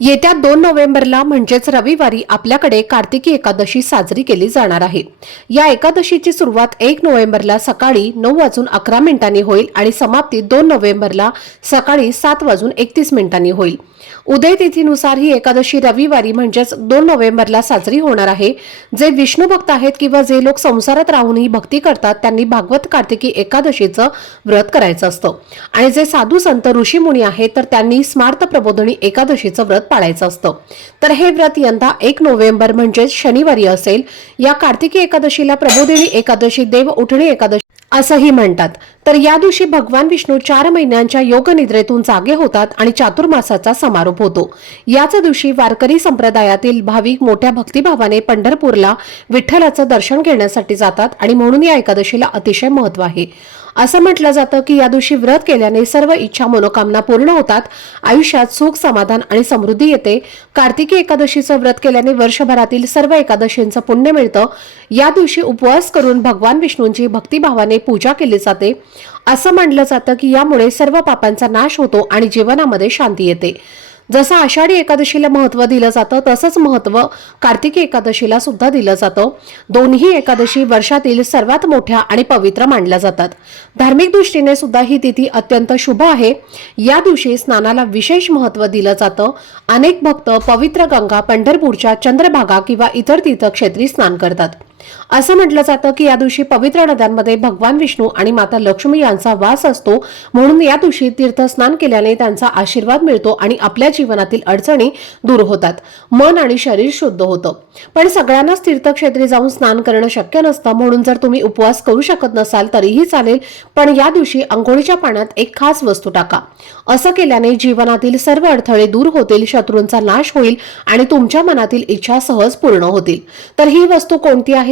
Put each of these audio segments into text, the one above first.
येत्या दोन नोव्हेंबरला म्हणजेच रविवारी आपल्याकडे कार्तिकी एकादशी साजरी केली जाणार आहे. या एकादशीची सुरुवात एक नोव्हेंबरला सकाळी नऊ वाजून अकरा मिनिटांनी होईल आणि समाप्ती दोन नोव्हेंबरला सकाळी सात वाजून एकतीस मिनिटांनी होईल. उदय तिथीनुसार ही एकादशी रविवारी म्हणजेच दोन नोव्हेंबरला साजरी होणार आहे. जे विष्णू भक्त आहेत किंवा जे लोक संसारात राहूनही भक्ती करतात त्यांनी भागवत कार्तिकी एकादशीचं व्रत करायचं असतं. आणि जे साधू संत ऋषीमुनी आहेत तर त्यांनी स्मार्त प्रबोधनी एकादशीचं व्रत पाळायचं असतं. तर हे व्रत यंदा एक नोव्हेंबर म्हणजेच शनिवारी असेल. या कार्तिकी एकादशीला प्रबोधिनी एकादशी देव उठणी एकादशी असंही म्हणतात. तर या दिवशी भगवान विष्णू चार महिन्यांच्या योगनिद्रेतून जागे होतात आणि चातुर्मासाचा समारोप होतो. याच दिवशी वारकरी संप्रदायातील भाविक मोठ्या भक्तिभावाने पंढरपूरला विठ्ठलाचं दर्शन घेण्यासाठी जातात आणि म्हणून या एकादशीला अतिशय महत्त्व आहे. असं म्हटलं जातं की या दिवशी व्रत केल्याने सर्व इच्छा मनोकामना पूर्ण होतात आयुष्यात सुख समाधान आणि समृद्धी येते. कार्तिकी एकादशीचं व्रत केल्याने वर्षभरातील सर्व एकादशींचं पुण्य मिळतं. या दिवशी उपवास करून भगवान विष्णूंची भक्तिभावाने पूजा केली जाते. असं म्हटलं जातं की यामुळे सर्व पापांचा नाश होतो आणि जीवनामध्ये शांती येते. जसं आषाढी एकादशीला महत्त्व दिलं जातं तसंच महत्त्व कार्तिकी एकादशीला सुद्धा दिलं जातं. दोन्ही एकादशी वर्षातील सर्वात मोठ्या आणि पवित्र मानल्या जातात. धार्मिक दृष्टीने सुद्धा ही तिथी अत्यंत शुभ आहे. या दिवशी स्नानाला विशेष महत्त्व दिलं जातं. अनेक भक्त पवित्र गंगा पंढरपूरच्या चंद्रभागा किंवा इतर तीर्थक्षेत्री स्नान करतात. असं म्हटलं जातं की या दिवशी पवित्र नद्यांमध्ये भगवान विष्णू आणि माता लक्ष्मी यांचा वास असतो. म्हणून या दिवशी तीर्थस्नान केल्याने त्यांचा आशीर्वाद मिळतो आणि आपल्या जीवनातील अडचणी दूर होतात. मन आणि शरीर शुद्ध होतं. पण सगळ्यांनाच तीर्थक्षेत्री जाऊन स्नान करणं शक्य नसतं. म्हणून जर तुम्ही उपवास करू शकत नसाल तरीही चालेल. पण या दिवशी अंघोळीच्या पाण्यात एक खास वस्तू टाका. असं केल्याने जीवनातील सर्व अडथळे दूर होतील शत्रूंचा नाश होईल आणि तुमच्या मनातील इच्छा सहज पूर्ण होतील. तर ही वस्तू कोणती आहे?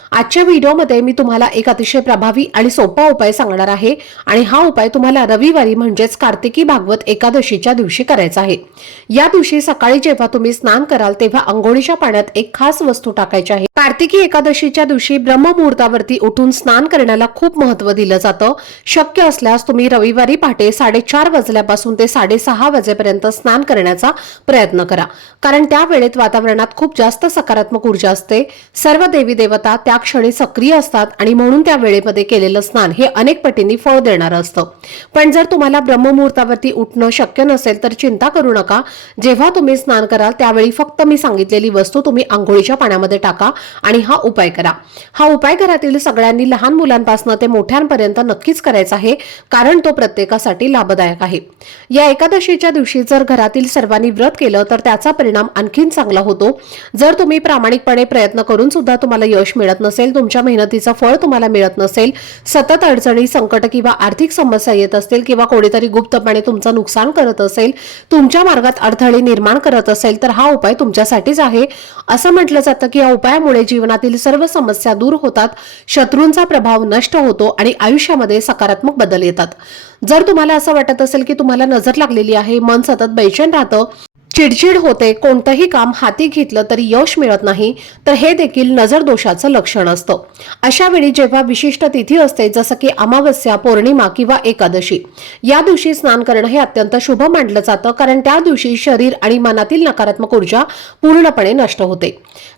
आजच्या व्हिडिओमध्ये मी तुम्हाला एक अतिशय प्रभावी आणि सोपा उपाय सांगणार आहे आणि हा उपाय तुम्हाला रविवारी म्हणजेच कार्तिकी भागवत एकादशीच्या दिवशी करायचा आहे. या दिवशी सकाळी जेव्हा तुम्ही स्नान कराल तेव्हा अंघोळीच्या पाण्यात एक खास वस्तू टाकायची आहे. कार्तिकी एकादशीच्या दिवशी ब्रह्ममुहूर्तावरती उठून स्नान करण्याला खूप महत्त्व दिलं जातं. शक्य असल्यास तुम्ही रविवारी पहाटे साडेचार वाजल्यापासून ते साडेसहा वाजेपर्यंत स्नान करण्याचा प्रयत्न करा. कारण त्या वेळेत वातावरणात खूप जास्त सकारात्मक ऊर्जा असते. सर्व देवी देवता त्या क्षणी सक्रिय असतात आणि म्हणून त्या वेळेमध्ये केलेलं स्नान हे अनेक पटींनी फळ देणारं असतं. पण जर तुम्हाला ब्रह्ममुहूर्तावरती उठणं शक्य नसेल तर चिंता करू नका. जेव्हा तुम्ही स्नान कराल त्यावेळी फक्त मी सांगितलेली वस्तू तुम्ही आंघोळीच्या पाण्यामध्ये टाका. आणि हा उपाय करा. हा उपाय घरातील सगळ्यांनी लहान मुलांपासून ते मोठ्यांपर्यंत नक्कीच करायचा आहे कारण तो प्रत्येकासाठी लाभदायक आहे. या एकादशीच्या दिवशी जर घरातील सर्वांनी व्रत केलं तर त्याचा परिणाम आणखीन चांगला होतो. जर तुम्ही प्रामाणिकपणे प्रयत्न करून सुद्धा तुम्हाला यश मिळत नसेल तुमच्या मेहनतीचं फळ तुम्हाला मिळत नसेल सतत अडचणी संकट किंवा आर्थिक समस्या येत असतील किंवा कोणीतरी गुप्तपणे तुमचं नुकसान करत असेल तुमच्या मार्गात अडथळे निर्माण करत असेल तर हा उपाय तुमच्यासाठीच आहे. असं म्हटलं जातं की या उपायामुळे जीवनातील सर्व समस्या दूर होतात शत्रूंचा प्रभाव नष्ट होतो आणि आयुष्यामध्ये सकारात्मक बदल येतात. जर तुम्हाला असं वाटत असेल की तुम्हाला नजर लागलेली आहे मन सतत बैचेन राहतं चिडचिड होते कोणतंही काम हाती घेतलं तरी यश मिळत नाही तर हे देखील नजर दोषाचं लक्षण असतं. अशा वेळी जेव्हा विशिष्ट तिथी असते जसं की अमावस्या पौर्णिमा किंवा एकादशी या दिवशी स्नान करणं हे अत्यंत शुभ मानलं जातं कारण त्या दिवशी शरीर आणि मनातील नकारात्मक ऊर्जा पूर्णपणे नष्ट होते.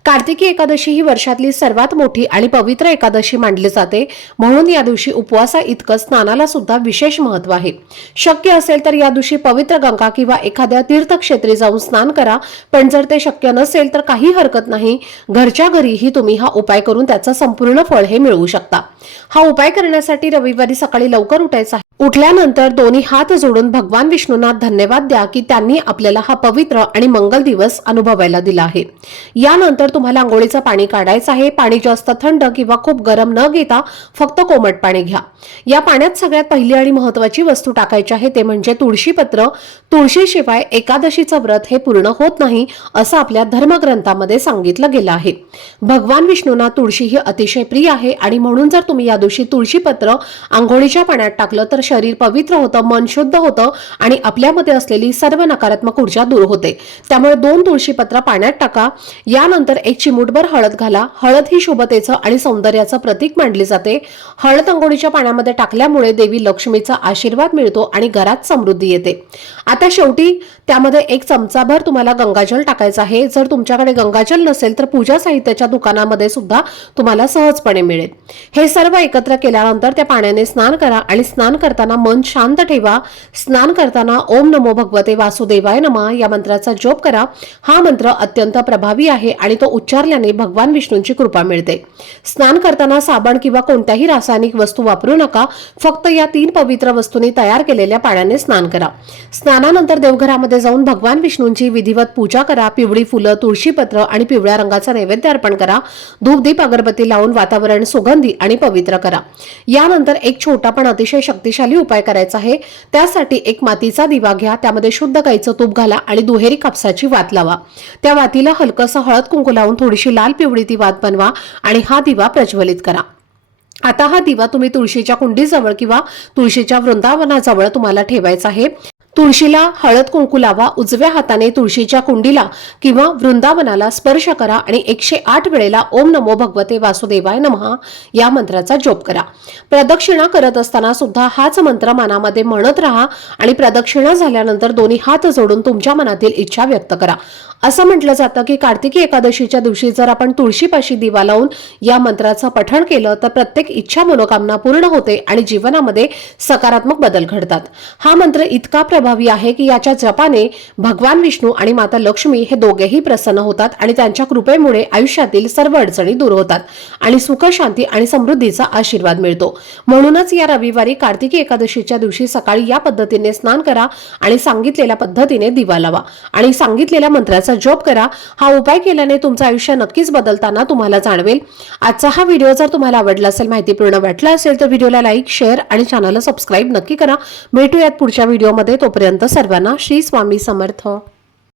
कार्तिकी एकादशी ही वर्षातली सर्वात मोठी आणि पवित्र एकादशी मानली जाते म्हणून या दिवशी उपवासा इतकं स्नानाला सुद्धा विशेष महत्त्व आहे. शक्य असेल तर या दिवशी पवित्र गंगा किंवा एखाद्या तीर्थक्षेत्री जाऊन स्नान करा. पण जर ते शक्य नसेल तर काही हरकत नाही. घरच्या घरीही तुम्ही हा उपाय करून त्याचं संपूर्ण फळ हे मिळवू शकता. हा उपाय करण्यासाठी रविवारी सकाळी लवकर उठायचं उठल्यानंतर दोन्ही हात जोडून भगवान विष्णूंना धन्यवाद द्या की त्यांनी आपल्याला हा पवित्र आणि मंगल दिवस अनुभवायला दिला आहे. यानंतर तुम्हाला आंघोळीचं पाणी काढायचं आहे. पाणी जास्त थंड किंवा खूप गरम न घेता फक्त कोमट पाणी घ्या. या पाण्यात सगळ्यात पहिली आणि महत्वाची वस्तू टाकायची आहे ते म्हणजे तुळशीपत्र तुळशीशिवाय एकादशीचं व्रत हे पूर्ण होत नाही असं आपल्या धर्मग्रंथामध्ये सांगितलं गेलं आहे. भगवान विष्णूंना तुळशी ही अतिशय प्रिय आहे आणि म्हणून जर तुम्ही या दिवशी तुळशीपत्र आंघोळीच्या पाण्यात टाकलं तर शरीर पवित्र होतं मन शुद्ध होतं आणि आपल्यामध्ये असलेली सर्व नकारात्मक ऊर्जा दूर होते. त्यामुळे दोन तुळशीपत्र पाण्यात टाका. यानंतर एक चिमूटभर हळद घाला. हळद ही शुभतेचं आणि सौंदर्याचं प्रतीक मानली जाते. हळद आंघोळीच्या पाण्यामध्ये टाकल्यामुळे देवी लक्ष्मीचा आशीर्वाद मिळतो आणि घरात समृद्धी येते. आता शेवटी त्यामध्ये एक चमचाभर तुम्हाला गंगाजल टाकायचं आहे. जर तुमच्याकडे गंगाजल नसेल तर पूजा साहित्याच्या दुकानामध्ये सुद्धा तुम्हाला सहजपणे मिळेल. हे सर्व एकत्र केल्यानंतर त्या पाण्याने स्नान करा आणि स्नान करताना मन शांत ठेवा. स्नान करताना ओम नमो भगवते वासुदेवाय नमा. या मंत्राचा जप करा. हा मंत्र अत्यंत प्रभावी आहे आणि तो उच्चारल्याने भगवान विष्णूंची कृपा मिळते. स्नान करताना साबण किंवा कोणत्याही रासायनिक वस्तू वापरू नका. फक्त या तीन पवित्र वस्तूंनी तयार केलेल्या पाण्याने स्नान करा. स्नानानंतर देवघरामध्ये जाऊन भगवान विष्णूंची विधिवत पूजा करा. पिवळी फुलं तुळशीपत्र आणि पिवळ्या रंगाचा नैवेद्य अर्पण करा. धूपदीप अगरबत्ती लावून वातावरण सुगंधी आणि पवित्र करा. यानंतर एक छोटा पण अतिशय शक्तिशाली उपाय करायचा आहे. त्यासाठी एक मातीचा दिवा घ्या त्यामध्ये शुद्ध गाईचं तूप घाला आणि दुहेरी कापसाची वात लावा. त्या वातीला हलकंसं हळद कुंकू लावून थोडीशी लाल पिवळी ती वात बनवा आणि हा दिवा प्रज्वलित करा. आता हा दिवा तुम्ही तुळशीच्या कुंडीजवळ किंवा तुळशीच्या वृंदावनाजवळ तुम्हाला ठेवायचा आहे. तुळशीला हळद कुंकू लावा उजव्या हाताने तुळशीच्या कुंडीला किंवा वृंदावनाला स्पर्श करा आणि एकशे आठ वेळेला ओम नमो भगवते वासुदेवाय नमः या मंत्राचा जोप करा. प्रदक्षिणा करत असताना सुद्धा हाच मंत्र मनामध्ये म्हणत राहा आणि प्रदक्षिणा झाल्यानंतर दोन्ही हात जोडून तुमच्या मनातील इच्छा व्यक्त करा. असं म्हटलं जातं की कार्तिकी एकादशीच्या दिवशी जर आपण तुळशीपाशी दिवा लावून या मंत्राचं पठण केलं तर प्रत्येक इच्छा मनोकामना पूर्ण होते आणि जीवनामध्ये सकारात्मक बदल घडतात. हा मंत्र इतका प्रभावी आहे की याच्या जपाने भगवान विष्णू आणि माता लक्ष्मी हे दोघेही प्रसन्न होतात आणि त्यांच्या कृपेमुळे आयुष्यातील सर्व अडचणी दूर होतात आणि सुख शांती आणि समृद्धीचा आशीर्वाद मिळतो. म्हणूनच या रविवारी कार्तिकी एकादशीच्या दिवशी सकाळी या पद्धतीने स्नान करा आणि सांगितलेल्या पद्धतीने दिवा लावा आणि सांगितलेल्या मंत्राचा जॉब करा. हा उपाय केल्याने तुमचं आयुष्य नक्कीच बदलताना तुम्हाला जाणवेल. आजचा हा व्हिडिओ जर तुम्हाला आवडला असेल माहितीपूर्ण वाटला असेल तर व्हिडिओला लाईक शेअर आणि चॅनलला सबस्क्राईब नक्की करा. भेटूयात पुढच्या व्हिडिओमध्ये तोपर्यंत सर्वांना श्री स्वामी समर्थ.